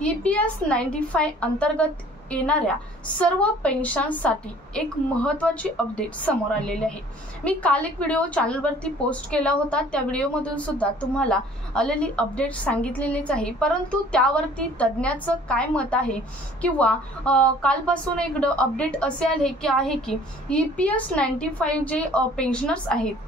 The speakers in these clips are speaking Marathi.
EPS 95 अंतर्गत येणाऱ्या सर्व पेन्शनसाठी एक महत्त्वाची अपडेट समोर आलेली आहे। मी काल एक व्हिडिओ चॅनलवरती पोस्ट केला होता, त्या व्हिडिओमधून सुद्धा तुम्हाला आलेली अपडेट सांगितलेलीच आहे, परंतु त्यावरती तज्ञाचं काय मत आहे किंवा कालपासून एक अपडेट असे आले की EPS 95 जे पेन्शनर्स आहेत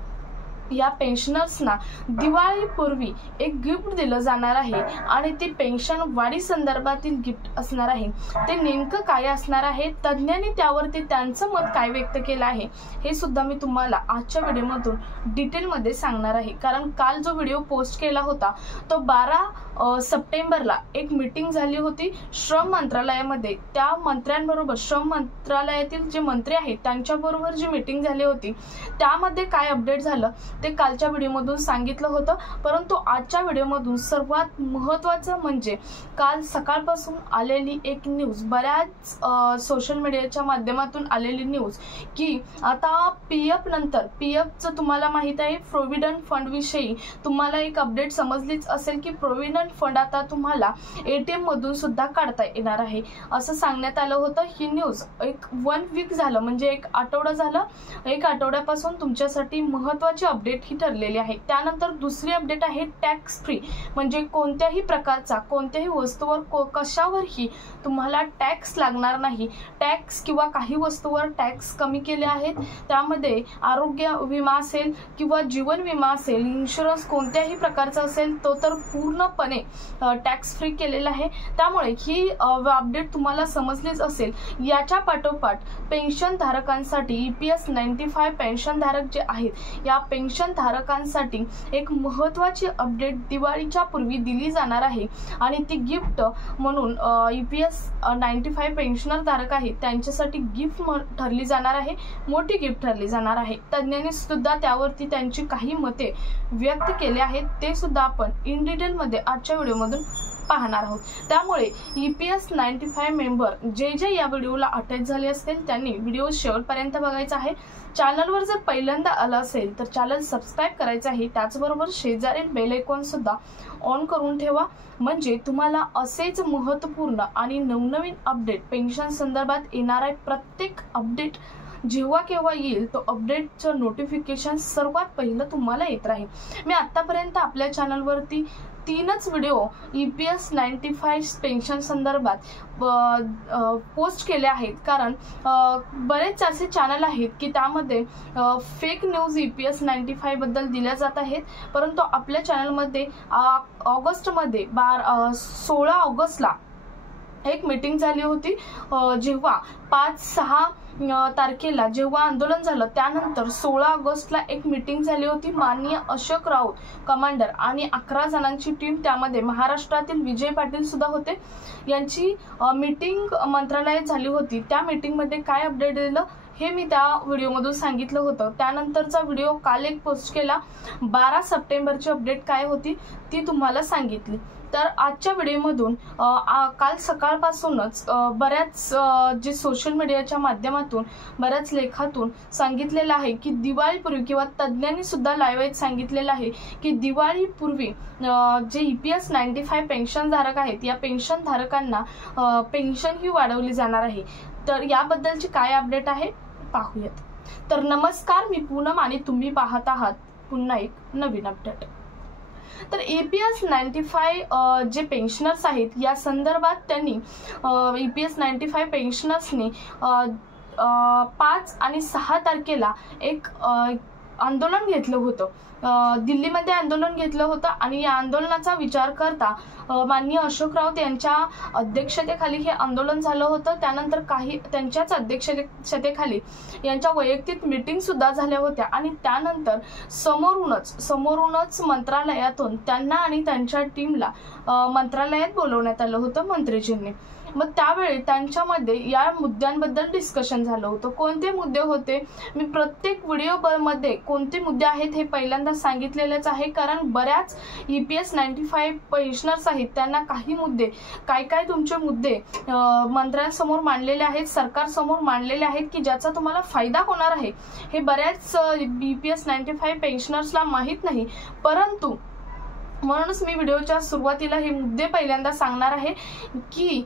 या पेन्शनर्सना दिवाळीपूर्वी एक गिफ्ट दिलं जाणार आहे आणि ते पेन्शन वाढी संदर्भातील गिफ्ट असणार आहे। ते नेमकं काय असणार आहे, तज्ञांनी त्यावरती त्यांचं मत काय व्यक्त केलं आहे हे सुद्धा मी तुम्हाला आजच्या व्हिडिओमधून डिटेलमध्ये सांगणार आहे। कारण काल जो व्हिडिओ पोस्ट केला होता तो 12 सप्टेंबरला एक मीटिंग झाली होती श्रम मंत्रालयामध्ये। त्या मंत्र्यांबरोबर श्रम मंत्रालयातील जे मंत्री आहेत त्यांच्याबरोबर जी मीटिंग झाली होती त्यामध्ये काय अपडेट झालं ते कालच्या व्हिडिओमधून सांगितलं होतं, परंतु आजच्या व्हिडिओमधून सर्वात महत्त्वाचं म्हणजे काल सकाळपासून आलेली एक न्यूज, बऱ्याच सोशल मीडियाच्या माध्यमातून आलेली न्यूज की आता PF नंतर PFचं तुम्हाला माहित आहे प्रोव्हिडंट फंड विषयी तुम्हाला एक अपडेट समजलीच असेल की प्रोव्हिडंट फंड आता तुम्हाला ATM मधून सुद्धा काढता येणार आहे असं सांगण्यात आलं होतं। ही न्यूज एक 1 वीक झालं म्हणजे एक आठवडा झालं, एक आठवड्यापासून तुमच्यासाठी महत्त्वाची अपडेट ही ठरलेली आहे। त्यानंतर दुसरी अपडेट आहे टॅक्स फ्री, म्हणजे कोणत्याही प्रकारचा कोणत्याही वस्तूवर कशावरही तुम्हाला टॅक्स लागणार नाही। टॅक्स किंवा काही वस्तूवर टॅक्स कमी केले आहेत, त्यामध्ये आरोग्य विमा असेल किंवा जीवन विमा असेल, इन्शुरन्स कोणत्याही प्रकारचा असेल तो तर पूर्णपणे टॅक्स फ्री केलेला आहे। त्यामुळे ही अपडेट तुम्हाला समजलीच असेल। याच्या पाठोपाठ पेन्शन धारकांसाठी EPS 95 पेन्शन धारक जे आहेत या पेन्शन धारकांसाठी एक महत्त्वाची अपडेट दिवाळीच्या पूर्वी दिली जाणार आहे आणि ती गिफ्ट म्हणून EPS 95 पेन्शनर धारक आहेत त्यांच्यासाठी गिफ्ट ठरली जाणार आहे, मोठी गिफ्ट ठरली जाणार आहे। तज्ञांनी सुद्धा त्यावरती त्यांची काही मते व्यक्त केली आहेत, ते सुद्धा आपण इन डिटेल मध्ये आजच्या व्हिडिओमधून पाहणार आहोत। त्यामुळे EPS 95 मेंबर जे या व्हिडिओला अटॅच झाले असतील त्यांनी व्हिडिओ शेवटपर्यंत बघायचा आहे। चॅनलवर जर पहिल्यांदा आला असेल तर चॅनल सबस्क्राइब करायचं आहे, त्याचबरोबर शेजारील बेल आयकॉन सुद्धा ऑन करून ठेवा, म्हणजे तुम्हाला असेच महत्त्वपूर्ण आणि नवनवीन अपडेट पेन्शन संदर्भात येणार आहे प्रत्येक अपडेट जेव्हा केव्हा येईल तो अपडेटचं नोटिफिकेशन सर्वात पहिलं तुम्हाला येत राहील। मी आतापर्यंत आपल्या चॅनलवरती 3च व्हिडिओ EPS 95 पेन्शन संदर्भात पोस्ट केले आहेत, कारण बरेच असे चॅनल आहेत की त्यामध्ये फेक न्यूज EPS 95 बद्दल दिल्या जात आहेत, परंतु आपल्या चॅनलमध्ये ऑगस्टमध्ये 16 ऑगस्टला एक मीटिंग झाली होती, जेव्हा 5-6 तारखेला जेव्हा आंदोलन झालं त्यानंतर 16 ऑगस्टला एक मीटिंग झाली होती। माननीय अशोक राऊत कमांडर आणि 11 जणांची टीम, त्यामध्ये महाराष्ट्रातील विजय पाटील सुद्धा होते, यांची मीटिंग मंत्रालयात झाली होती। त्या मीटिंग मध्ये काय अपडेट दिलं हे मी त्या व्हिडिओमधून सांगितलं होतं। त्यानंतरचा व्हिडिओ काल एक पोस्ट केला, 12 सप्टेंबरची अपडेट काय होती ती तुम्हाला सांगितली। तर आजच्या व्हिडिओमधून काल सकाळपासूनच बऱ्याच जे सोशल मीडियाच्या माध्यमातून बऱ्याच लेखातून सांगितलेलं आहे की दिवाळीपूर्वी किंवा तज्ञांनी सुद्धा लाईव्ह सांगितलेलं आहे की दिवाळीपूर्वी जे EPS 95 पेन्शन धारक आहेत या पेन्शन धारकांना पेन्शन ही वाढवली जाणार आहे। तर याबद्दलची काय अपडेट आहे पाहूयात। तर नमस्कार, मी पूनम आणि तुम्ही पाहत आहात पुन्हा एक नवीन अपडेट। तर EPS 95 जे पेन्शनर्स आहेत या संदर्भात त्यांनी EPS 95 पेन्शनर्सनी 5 आणि 6 तारखेला एक आंदोलन घेतलं होतं, दिल्लीमध्ये आंदोलन घेतलं होतं आणि या आंदोलनाचा विचार करता माननीय अशोक राऊत यांच्या अध्यक्षतेखाली हे आंदोलन झालं होतं। त्यानंतर काही त्यांच्याच अध्यक्षतेखाली यांच्या वैयक्तिक मीटिंग सुद्धा झाल्या होत्या आणि त्यानंतर समोरूनच मंत्रालयातून त्यांना आणि त्यांच्या टीमला मंत्रालयात बोलवण्यात आलं होतं मंत्रीजींनी। मग त्यावेळी त्यांच्यामध्ये या मुद्द्यांबद्दल डिस्कशन झालं होतं। कोणते मुद्दे होते मी प्रत्येक व्हिडिओ मध्ये कोणते मुद्दे आहेत हे पहिल्यांदा सांगितलेलेच आहे, कारण बऱ्याच EPS 95 पेन्शनर्स आहेत त्यांना काही मुद्दे काय तुमचे मुद्दे मंत्र्यांसमोर मांडलेले आहेत, सरकारसमोर मांडलेले आहेत की ज्याचा तुम्हाला फायदा होणार आहे हे बऱ्याच EPS 95 पेन्शनर्सला माहित नाही। परंतु म्हणूनच मी व्हिडिओच्या सुरुवातीला हे मुद्दे पहिल्यांदा सांगणार आहे की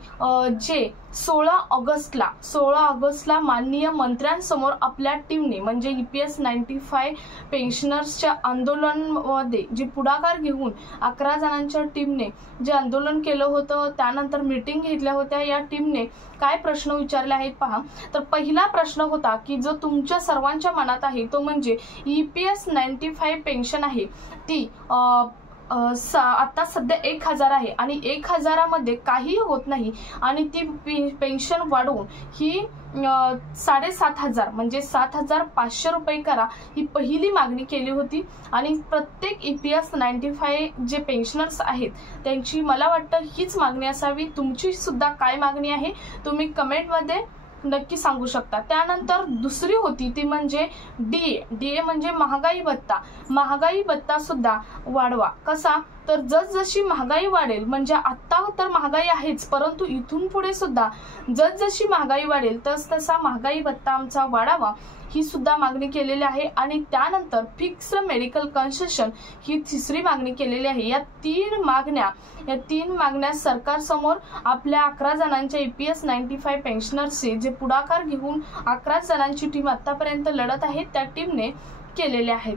जे 16 ऑगस्टला माननीय मंत्र्यांसमोर आपल्या टीमने म्हणजे EPS 95 पेन्शनर्सच्या आंदोलनामध्ये जे पुढाकार घेऊन 11 जणांच्या टीमने जे आंदोलन केलं होतं, त्यानंतर मीटिंग घेतल्या होत्या, या टीमने काय प्रश्न विचारले आहेत पहा. तर पहिला प्रश्न होता की जो तुमच्या सर्वांच्या मनात आहे तो म्हणजे EPS 95 पेन्शन आहे ती आता सध्या 1000 आहे आणि 1000मध्ये काही होत नाही आणि ती पेन्शन वाढवून ही 7500 म्हणजे 7500 रुपये करा, ही पहिली मागणी केली होती. आणि प्रत्येक EPS 95 जे पेन्शनर्स आहेत त्यांची मला वाटतं हीच मागणी असावी. तुमची सुद्धा काय मागणी आहे तुम्ही कमेंटमध्ये नक्की सांगू शकता. त्यानंतर दुसरी होती ती म्हणजे DA म्हणजे महागाई भत्ता सुद्धा वाढवा. कसा तर जसजशी महागाई वाढेल म्हणजे आता तर महागाई आहेच, परंतु इथून पुढे सुद्धा जसजशी महागाई वाढेल तसा महागाई भत्ता आमचा वाढावा, ही सुद्धा मागणी केलेली आहे. आणि त्यानंतर फिक्स्ड मेडिकल कन्सेशन ही तिसरी मागणी केलेली आहे. या तीन मागण्या सरकार समोर आपल्या 11 जणांच्या EPS 95 पेन्शनर्सचे जे पुढाकार घेऊन 11 जणांची टीम आतापर्यंत लढत आहे त्या टीमने केलेल्या आहेत.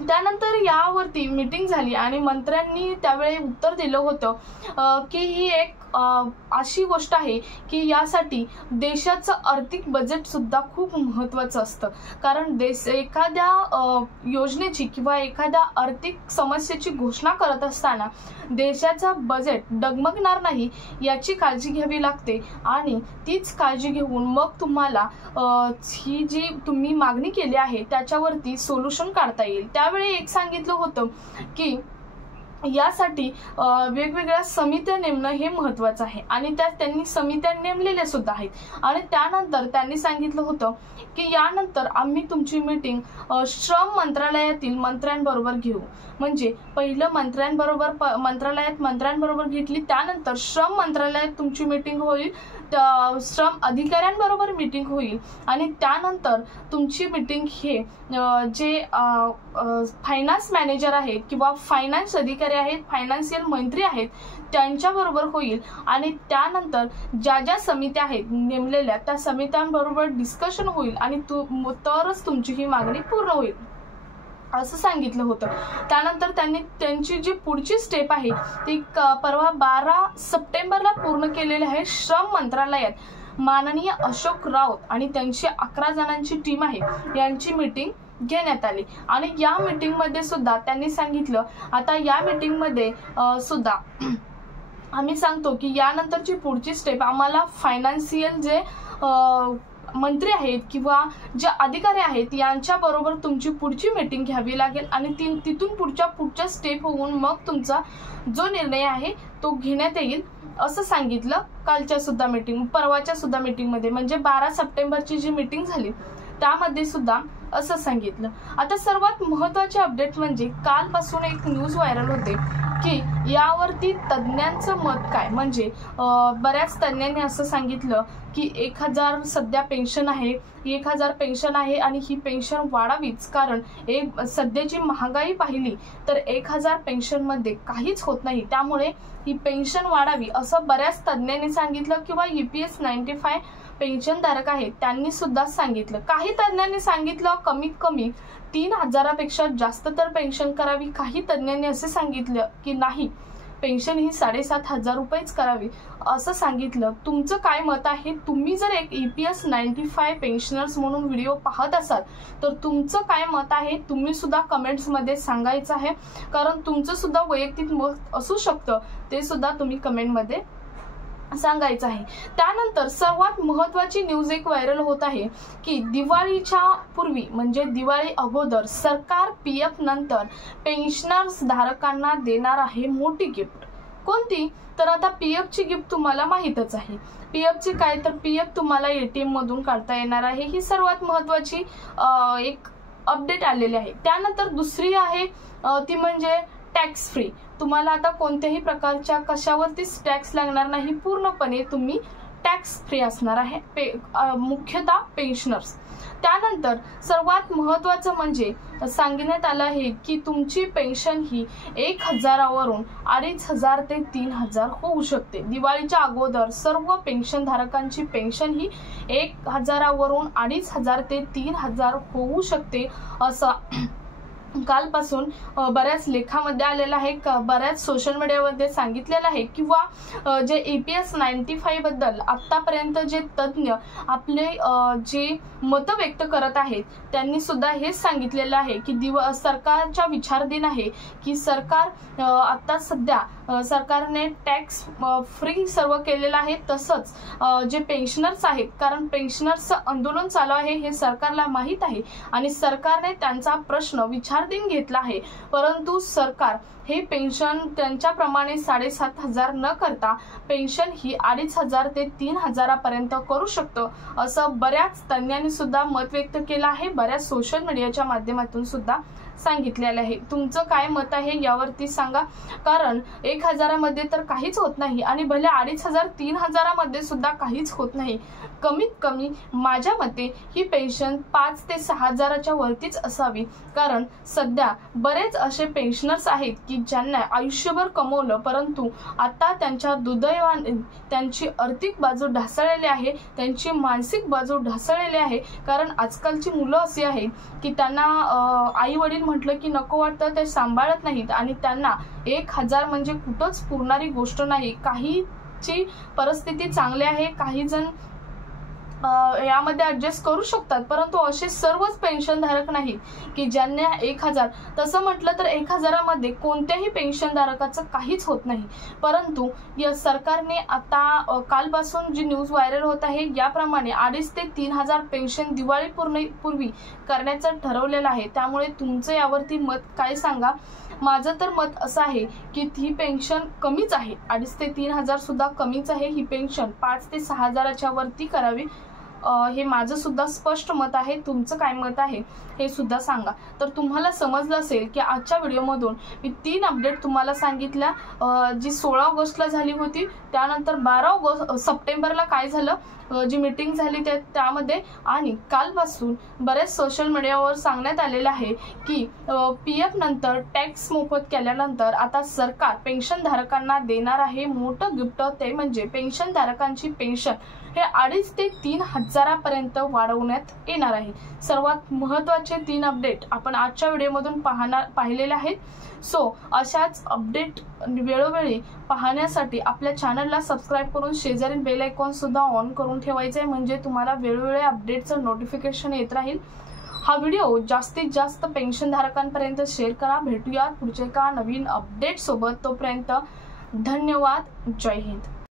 त्यानंतर यावरती मीटिंग झाली आणि मंत्र्यांनी त्यावेळी उत्तर दिलं होतं की ही एक अशी गोष्ट आहे की यासाठी देशाचं आर्थिक बजेट सुद्धा खूप महत्त्वाचं असतं. कारण एखाद्या योजनेची किंवा एखाद्या आर्थिक समस्येची घोषणा करत असताना देशाचं बजेट डगमगणार नाही याची काळजी घ्यावी लागते आणि तीच काळजी घेऊन मग तुम्हाला ही जी तुम्ही मागणी केली आहे त्याच्यावरती सोल्युशन काढता येईल. त्यावेळी एक सांगितलं होतं की यासाठी वेगवेगळ्या समित्या नेमणं हे महत्त्वाचं आहे आणि त्यांनी समित्या नेमलेल्या सुद्धा आहेत. आणि त्यानंतर त्यांनी सांगितलं होतं की यानंतर आम्ही तुमची मीटिंग श्रम मंत्रालयातील मंत्र्यांबरोबर घेऊ. म्हणजे पहिलं मंत्र्यांबरोबर घेतली, त्यानंतर श्रम मंत्रालयात तुमची मीटिंग होईल, श्रम अधिकाऱ्यांबरोबर मीटिंग होईल आणि त्यानंतर तुमची मीटिंग हे जे फायनान्स मॅनेजर आहेत किंवा फायनान्स अधिकारी आहेत, फायनान्शियल मंत्री आहेत त्यांच्याबरोबर होईल. आणि त्यानंतर ज्या समित्या आहेत नेमलेल्या त्या समित्यांबरोबर डिस्कशन होईल आणि तरच तुमची ही मागणी पूर्ण होईल असं सांगितलं होतं. त्यानंतर त्यांची जी पुढची स्टेप आहे ती परवा 12 सप्टेंबरला पूर्ण केलेली आहे. श्रम मंत्रालयात माननीय अशोक राऊत आणि त्यांची 11 जणांची टीम आहे यांची मीटिंग घेण्यात आली. आणि या मीटिंग मध्ये सुद्धा त्यांनी सांगितलं, आता या मीटिंग मध्ये सुद्धा आम्ही सांगतो की यानंतरची पुढची स्टेप आम्हाला फायनान्शियल जे मंत्री आहेत किंवा जे अधिकारी आहेत यांच्या बरोबर तुमची पुढची मीटिंग घ्यावी लागेल आणि तिथून पुढच्या स्टेप होऊन मग तुमचा जो निर्णय आहे तो घेण्यात येईल असं सांगितलं. कालच्या सुद्धा परवाच्या सुद्धा मीटिंग मध्ये म्हणजे 12 सप्टेंबरची जी मीटिंग झाली त्यामध्ये सुद्धा असं सांगितलं. आता सर्वात महत्त्वाचे अपडेट म्हणजे कालपासून एक न्यूज व्हायरल होते की यावरती तज्ज्ञांचं मत काय. म्हणजे बऱ्याच तज्ज्ञांनी असं सांगितलं की 1000 सध्या पेन्शन आहे, 1000 पेन्शन आहे आणि ही पेन्शन वाढावीच, कारण सध्याची महागाई पाहिली तर 1000 पेन्शनमध्ये काहीच होत नाही, त्यामुळे ही पेन्शन वाढावी असं बऱ्याच तज्ज्ञांनी सांगितलं किंवा EPS 95 पेन्शनधारक आहेत त्यांनी सुद्धा सांगितलं. काही तज्ज्ञांनी सांगितलं कमीत कमी 3000पेक्षा जास्त तर पेन्शन करावी. काही तज्ज्ञांनी असे सांगितलं की नाही, पेन्शन ही 7500 रुपयेच करावी असं सांगितलं. तुमचं काय मत आहे? तुम्ही जर एक EPS 95 पेन्शनर्स म्हणून व्हिडिओ पाहत असाल तर तुमचं काय मत आहे तुम्ही सुद्धा कमेंट्समध्ये सांगायचं आहे, कारण तुमचं सुद्धा वैयक्तिक मत असू शकतं, ते सुद्धा तुम्ही कमेंटमध्ये सांगायचं आहे. त्यानंतर सर्वात महत्त्वाची न्यूज एक व्हायरल होत आहे की दिवाळीच्या पूर्वी म्हणजे दिवाळी अगोदर सरकार PF नंतर पेन्शनर्स धारकांना देणार आहे मोठी गिफ्ट. कोणती? तर आता PF ची गिफ्ट तुम्हाला माहीतच आहे. PF ची काय तर PF तुम्हाला ATM मधून काढता येणार आहे. ही सर्वात महत्त्वाची एक अपडेट आलेली आहे. त्यानंतर दुसरी आहे ती म्हणजे टॅक्स फ्री. तुम्हाला आता कोणत्याही प्रकारच्या कशावरतीच टॅक्स लागणार नाही, पूर्णपणे तुम्ही टॅक्स फ्री असणार आहे मुख्यतः पेन्शनर्स। त्यानंतर सर्वात महत्त्वाचं म्हणजे सांगण्यात आलं आहे की तुमची पेन्शन ही 1000 वरून 2500 ते 3000 होऊ शकते। दिवाळीच्या अगोदर सर्व पेन्शन धारकांची पेन्शन ही 1000 वरून 2500 ते 3000 होऊ शकते असं कालपासून बऱ्याच लेखामध्ये आलेलं आहे, बऱ्याच सोशल मीडियामध्ये सांगितलेलं आहे, किंवा जे EPS 95 बद्दल आतापर्यंत जे तज्ञ आपले जे मत व्यक्त करत आहेत त्यांनी सुद्धा हेच सांगितलेलं आहे की सरकारच्या विचाराधीन आहे की सरकार आता सध्या सरकारने टॅक्स फ्री सर्व केलेलं आहे। तसंच जे पेन्शनर्स आहेत, कारण पेन्शनर्सचं आंदोलन चालू आहे हे सरकारला माहीत आहे आणि सरकारने त्यांचा प्रश्न विचाराधीन घेतला आहे, परंतु सरकार हे पेन्शन त्यांच्याप्रमाणे 7500 न करता पेन्शन ही 2500 ते 3000 पर्यंत करू शकतं असं बऱ्याच तज्ञांनी सुद्धा मत व्यक्त केलं आहे, बऱ्याच सोशल मीडियाच्या माध्यमातून सुद्धा सांगितलेलं आहे। तुमचं काय मत आहे यावरती सांगा, कारण 1000 मध्ये तर काहीच होत नाही आणि भले 2500 3000 मध्ये सुद्धा काहीच होत नाही। कमीत कमी माझ्या मते ही पेन्शन 5 ते 6000च्या वरतीच असावी, कारण सध्या बरेच असे पेन्शनर्स आहेत की ज्यांना आयुष्यभर कमवलं परंतु आता त्यांच्या दुर्दैवाने त्यांची आर्थिक बाजू ढासळलेली आहे, त्यांची मानसिक बाजू ढासळलेली आहे। कारण आजकालची मुलं अशी आहेत की त्यांना आई वडील म्हटलं की नको वाटतं, ते सांभाळत नाहीत आणि त्यांना 1000 म्हणजे कुठंच पुरणारी गोष्ट नाही। काहीची परिस्थिती चांगली आहे, काही जण यामध्ये ऍडजस्ट करू शकतात, परंतु असे सर्वच पेन्शन धारक नाहीत की ज्यांना 1000, तसं म्हटलं तर 1000 मध्ये कोणत्याही पेन्शन धारकाचं काहीच होत नाही। परंतु या सरकारने आता कालपासून जी न्यूज व्हायरल होत आहे याप्रमाणे 2500 ते 3000 पेन्शन दिवाळीपूर्वी करण्याचं ठरवलेलं आहे। त्यामुळे तुमचं यावरती मत काय सांगा। माझं तर मत असं आहे की ही पेन्शन कमीच आहे, 2500 ते 3000 सुद्धा कमीच आहे। ही पेन्शन 5 ते 6000च्या वरती करावी हे माझं सुद्धा स्पष्ट मत आहे। तुमचं काय मत आहे हे सुद्धा सांगा। तर तुम्हाला समजलं असेल की आजच्या व्हिडिओमधून मी 3 अपडेट तुम्हाला सांगितल्या, जी 16 ऑगस्टला झाली होती, त्यानंतर 12 सप्टेंबरला काय झालं, जी मीटिंग झाली त्यामध्ये, आणि कालपासून बरेच सोशल मीडियावर सांगण्यात आलेलं आहे की PF नंतर टॅक्स मोफत केल्यानंतर आता सरकार पेन्शन धारकांना देणार आहे मोठं गिफ्ट, ते म्हणजे पेन्शन धारकांची पेन्शन हे 2500 ते 3000 पर्यंत वाढवण्यात येणार आहे। सर्वात महत्त्वाचे 3 अपडेट आपण आजच्या व्हिडिओमधून पाहिलेले आहेत। सो अशाच अपडेट वेळोवेळी पाहण्यासाठी आपल्या चॅनलला सबस्क्राइब करून शेजारील बेल आयकॉन सुद्धा ऑन करून ठेवायचे आहे, म्हणजे तुम्हाला वेळोवेळी अपडेटचं नोटिफिकेशन येत राहील। हा व्हिडिओ जास्तीत जास्त पेन्शन धारकांपर्यंत शेअर करा। भेटूया पुढच्या एका नवीन अपडेट सोबत, तोपर्यंत धन्यवाद, जय हिंद।